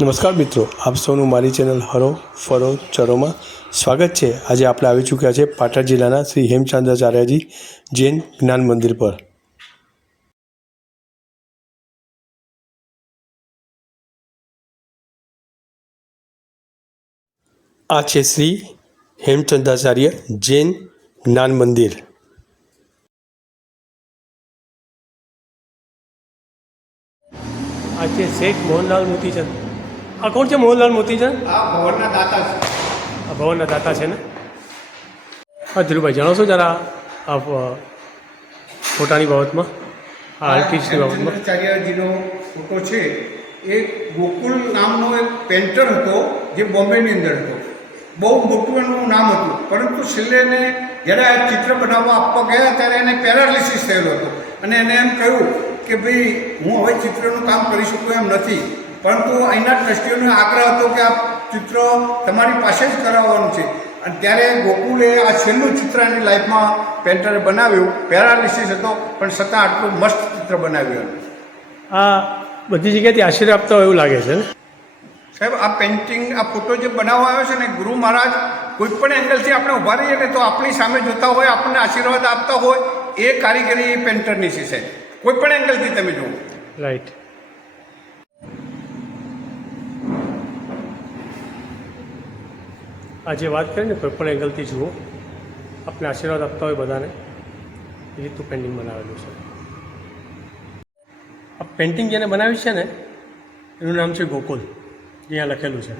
નમસ્કાર મિત્રો, આપ સૌનું મારી ચેનલ હરો ફરો ચરોમાં સ્વાગત છે। આજે આપણે આવી ચૂક્યા છે પાટણ જિલ્લાના શ્રી હેમચંદ્રાચાર્યજી જૈન જ્ઞાન મંદિર પર। આ છે શ્રી હેમચંદ્રાચાર્ય જૈન જ્ઞાન મંદિર। આ છે શેઠ મોહનલાલ મોતીચંદ। આ કોણ છે મોહનલાલ મોતીચંદ? આ ભવનના દાતા છે। આ ભવનના દાતા છે ને? હા ધીરુભાઈ, જણાવશો જરા આ ફોટાની બાબતમાં, આ આર્ટિસ્ટની બાબતમાં? હેમચંદ્રાચાર્યજીનો ફોટો છે એ ગોકુલ નામનો એક પેન્ટર હતો જે બોમ્બેની અંદર હતો। બહુ મોટું એનું નામ હતું, પરંતુ છેલ્લે એને જ્યારે આ ચિત્ર બનાવવા આપવા ગયા ત્યારે એને પેરાલિસિસ થયેલો હતો અને એને એમ કહ્યું કે ભાઈ હું હવે ચિત્રનું કામ કરી શકું એમ નથી, પરંતુ અહીંના ટ્રસ્ટીઓનો આગ્રહ હતો કે આ ચિત્ર તમારી પાસે જ કરાવવાનું છે। અને ત્યારે ગોકુલે આ છેલ્લું ચિત્ર એની લાઈફમાં પેન્ટરે બનાવ્યું। પેરાલિસિસ હતો પણ છતાં આટલું મસ્ત ચિત્ર બનાવ્યું। આ બધી જગ્યાએથી આશીર્વાદ આપતા હોય એવું લાગે છે ને સાહેબ? આ પેઇન્ટિંગ, આ ફોટો જે બનાવવા આવ્યો છે ને, ગુરુ મહારાજ કોઈ પણ એંગલથી આપણે ઊભા રહીએ ને તો આપણી સામે જોતા હોય, આપણને આશીર્વાદ આપતા હોય, એ કારીગરી પેન્ટરની છે સાહેબ। કોઈ પણ એંગલથી તમે જુઓ। રાઈટ। આ જે વાત કરી ને, કોઈ પણ એંગલથી જુઓ, આપણે આશીર્વાદ આપતા હોય બધાને, એ રીતનું પેઇન્ટિંગ બનાવેલું છે। આ પેઇન્ટિંગ જેને બનાવ્યું છે ને એનું નામ છે ગોકુલ, અહીંયા લખેલું છે।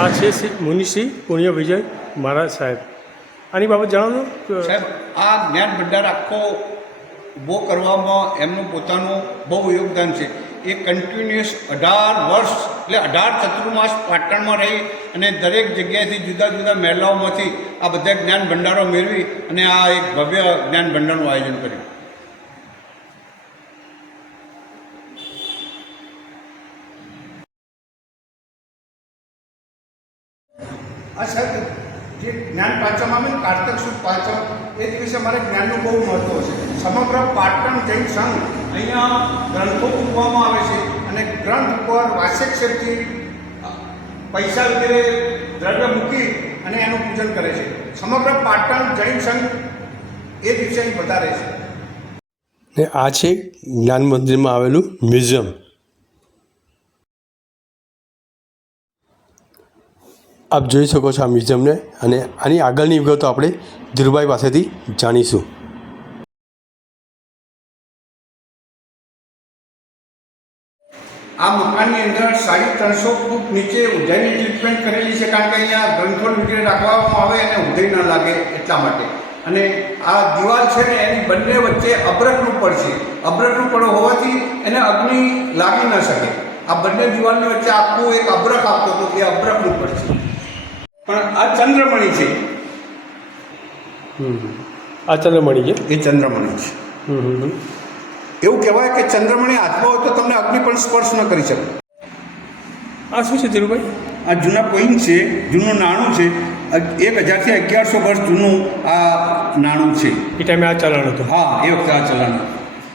આ છે શ્રી મુનિશ્રી પુણ્ય વિજય મહારાજ સાહેબ। આની બાબત જણાવો સાહેબ, આ જ્ઞાન ભંડાર આખો ઊભો કરવામાં એમનું પોતાનું બહુ યોગદાન છે। એ કન્ટિન્યુઅસ 18 વર્ષ એટલે 18 ચતુર્માસ પાટણમાં રહી અને દરેક જગ્યાએથી જુદા જુદા મહેલાઓમાંથી આ બધા જ્ઞાન ભંડારો મેળવી અને આ એક ભવ્ય જ્ઞાન ભંડારનું આયોજન કર્યું। આ સાહેબ જે જ્ઞાન પાંચમ આવે ને, કાર્તક સુદ પાંચમ, એ દિવસે અમારે જ્ઞાનનું બહુ મહત્વ છે। સમગ્ર પાટણ જૈન સંઘ અહીંયા ગ્રંથો મૂકવામાં આવે છે અને ગ્રંથ ઉપર વાસ્યક્ષેપથી પૈસા વગેરે દ્રવ્ય મૂકી અને એનું પૂજન કરે છે। સમગ્ર પાટણ જૈન સંઘ એ દિવસે વધારે છે। ને આ છે જ્ઞાન મંદિરમાં આવેલું મ્યુઝિયમ। આપ જોઈ શકો છો આ મ્યુઝિયમને, અને આની આગળની વિગતો આપણે ધીરુભાઈ પાસેથી જાણીશું। આ મકાનની અંદર 350 ફૂટ નીચે ઉધઈની ટ્રીટમેન્ટ કરેલી છે, કારણ કે અહીંયા ગ્રંથો વગેરે રાખવામાં આવે અને ઉધઈ ન લાગે એટલા માટે। અને આ દિવાલ છે ને એની બંને વચ્ચે અબ્રકનું પડ છે। અબ્રકનું પડ હોવાથી એને અગ્નિ લાગી ન શકે। આ બંને દિવાલની વચ્ચે આખું એક અબ્રક આપતો હતો, એ અબ્રકનું પડ છે। પણ આ ચંદ્રમણિ છે। આ ચંદ્રમણિ છે, એ ચંદ્રમણિ છે। એવું કહેવાય કે ચંદ્રમણિ હાથમાં હોય તો તમને અગ્નિ પણ સ્પર્શ ન કરી શકે। આ શું છે ધીરુભાઈ? આ જૂના કોઈન છે, જૂનું નાણું છે। 1000 થી 1100 વર્ષ જૂનું આ નાણું છે। એ ટાઈમે આ ચલણ હતું? હા, એ વખતે આ ચલણ હતું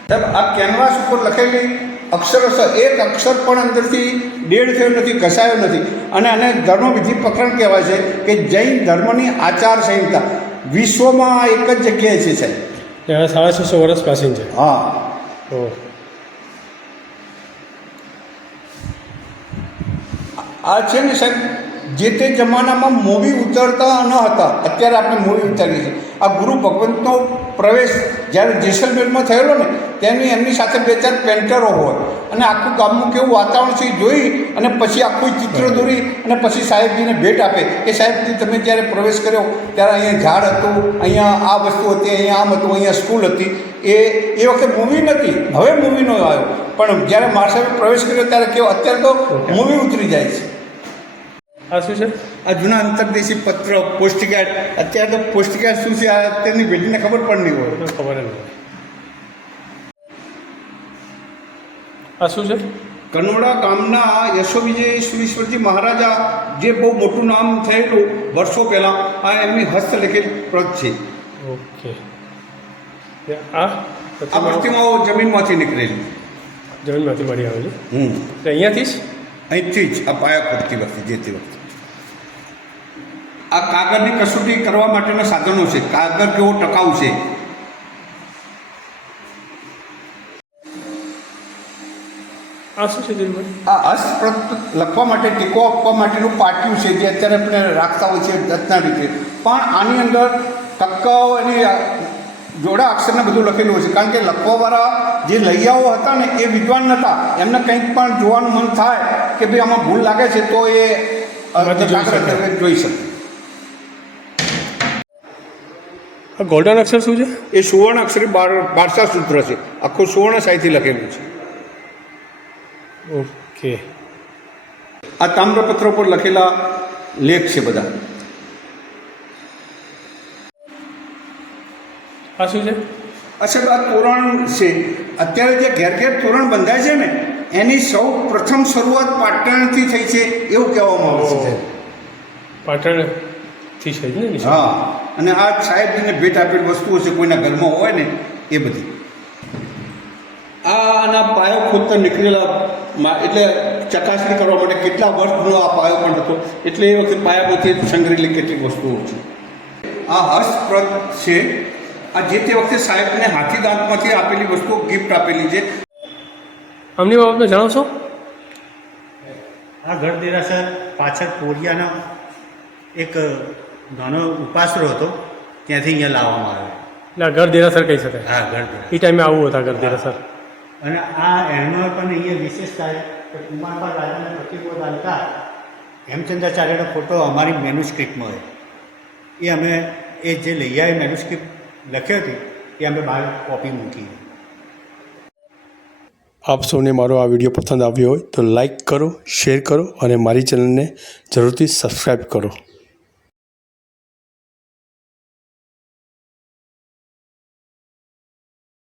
સાહેબ। આ કેનવાસ ઉપર લખેલી અક્ષરશ એક અક્ષર પણ અંદરથી ડેડ થયો નથી, ઘસાયો નથી। અને આને ધર્મવિધિ પ્રકરણ કહેવાય છે કે જૈન ધર્મની આચાર સંહિતા વિશ્વમાં એક જ જગ્યાએ છે સાહેબ। ત્યાં 650 વર્ષ પ્રાચીન છે। હા। આ છે ને સાહેબ, જે તે જમાનામાં મૂવી ઉતરતા ન હતા, અત્યારે આપણે મૂવી ઉતારીએ છીએ। આ ગુરુ ભગવંતનો પ્રવેશ જ્યારે જેસલમેરમાં થયેલો ને, તેની એમની સાથે 2-4 પેન્ટરો હોય અને આખું ગામનું કેવું વાતાવરણ છે એ જોઈ અને પછી આખું ચિત્ર દોરી અને પછી સાહેબજીને ભેટ આપે કે સાહેબજી તમે જ્યારે પ્રવેશ કર્યો ત્યારે અહીંયા ઝાડ હતું, અહીંયા આ વસ્તુ હતી, અહીંયા આમ હતું, અહીંયા સ્કૂલ હતી। એ વખતે મૂવી નથી, હવે મૂવીનો આવ્યો, પણ જ્યારે મહારાજ સાહેબે પ્રવેશ કર્યો ત્યારે કેવો, અત્યારે તો મૂવી ઉતરી જાય છે। આ શું છે? આ જૂના અંતરદેશી પત્ર, પોસ્ટકાર્ડ। અત્યારે તો પોસ્ટકાર્ડ શું છે આ અત્યારની પેઢીને ખબર પણ નહીં હોય। ખબર નહીં। આ શું છે? કનોડા ગામના યશોવિજય સુરેશ્વરજી મહારાજા, જે બહુ મોટું નામ થયેલું વર્ષો પહેલાં, આ એમની હસ્તલિખિત પ્રત છે। ઓકે। આ પ્રતિમાઓ જમીનમાંથી નીકળેલી। જમીનમાંથી મળી આવે છે તો અહીંયાથી જ અહીંથી જ આ પાયા ખોદતી વખતે જે તે વખતે આ કાગળની કસોટી કરવા માટેના સાધનો છે. કાગળ કેવો ટકાઉ છે. આ શું છે દિલભાઈ? આ હસ્તપ્રત લખવા માટે ટેકો આપવા માટેનું પાટિયું છે જે અત્યારે આપણે રાખતા હોય છે દત્તના રીતે, પણ આની અંદર ટક્કાઓ એની જોડા અક્ષરને બધું લખેલું હોય છે. કારણ કે લખવાવાળા જે લૈયાઓ હતા ને એ વિદ્વાન નહોતા. એમને કંઈક પણ જોવાનું મન થાય કે ભાઈ આમાં ભૂલ લાગે છે તો એ જોઈ શકે. આ ગોલ્ડન અક્ષર શું છે? એ સુવર્ણ અક્ષરી બારસા સૂત્ર છે. આખું સુવર્ણ શાહીથી લખેલું છે. ઓકે. આ તામ્રપત્રો પર લખેલા લેખ છે બધા. આ શું છે? અસલ આ તોરણ છે. અત્યારે જે ઘેર ઘેર તોરણ બંધાય છે ને એની સૌ પ્રથમ શરૂઆત પાટણથી થઈ છે એવું કહેવામાં આવે છે. પાટણથી છે જ ને? હા, અને આ સાહેબજીને ભેટ આપેલી વસ્તુઓ છે કોઈના ઘરમાં હોય ને એ બધી. આના પાયો ખોદતા નીકળેલા એટલે ચકાસણી કરવા માટે કેટલા વર્ષનો આ પાયો પણ હતો એટલે એ વખતે પાયામાંથી સંગ્રહેલી કેટલીક વસ્તુઓ છે. આ હસ્તપ્રત છે. આ જે તે વખતે સાહેબને હાથીદાંતમાંથી આપેલી વસ્તુઓ ગિફ્ટ આપેલી છે. આમની બાબતમાં જણાવશો? આ ગઢ દેરાસર પાછળ કોરિયાનો એક નાનો ઉપાસરો હતો, ત્યાંથી અહીંયા લાવવામાં આવ્યો. એટલે આ ઘર દેરાસર કહી શકાય. હા, ગઢ દેરાસર. એ ટાઈમે આવું હતા ઘર દેરાસર. અને આ એમાં પણ અહીંયા વિશેષતા છે કે કુમારપાલ રાજાના પ્રતિબોધ આલતા હેમચંદ્રાચાર્યનો ફોટો અમારી મેન્યુસ્ક્રિપ્ટમાં હોય. એ અમે એ જે લૈયાએ મેન્યુસ્ક્રિપ્ટ લખ્યો હતી એ અમે બહાર કોપી મૂકી. આપ સૌને મારો આ વિડીયો પસંદ આવ્યો હોય તો લાઈક કરો, શેર કરો અને મારી ચેનલને જરૂરથી સબસ્ક્રાઈબ કરો.